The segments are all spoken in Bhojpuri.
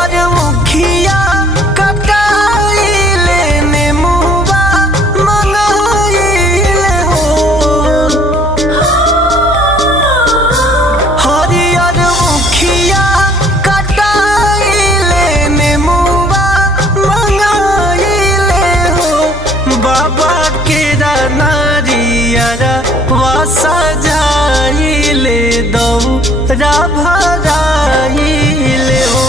यार मुखिया कटाइले नेमुआ मंगाइले हो। हरियर मुखिया कटाइले नेमुआ मंगाइले हो। बाबा के नारियरा वासा जाइले दौरा भराइले हो।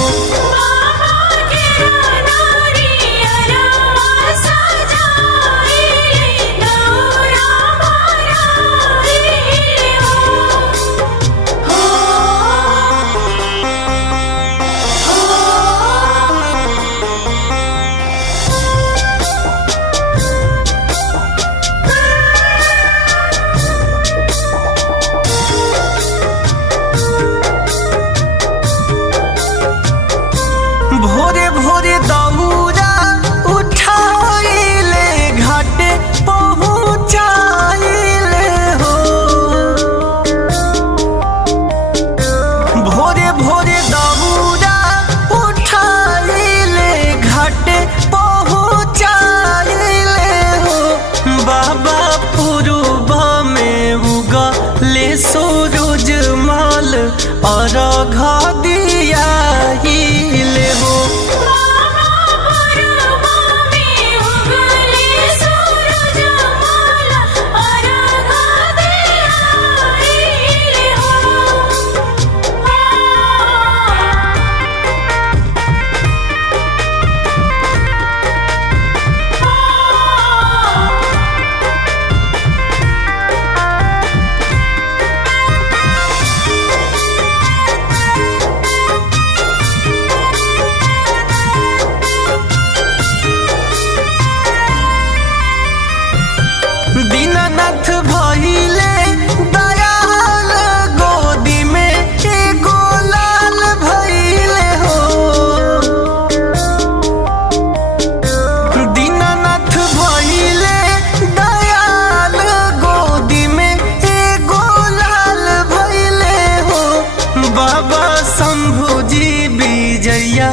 भोरे भोरे दौरा उठाइले घाटे पहुँचाइले हो। भोरे भोरे दौरा उठाइले घाटे पहुँचाइले हो। बाबा पूर्व में उगले सूरज माल अर्घ दियाइले हो। दीनानाथ भइले दयाल गोदी में एगो लाल भइले हो। दीनानाथ भइले दयाल गोदी में एगो लाल भइले हो। बाबा शंभु जी विजया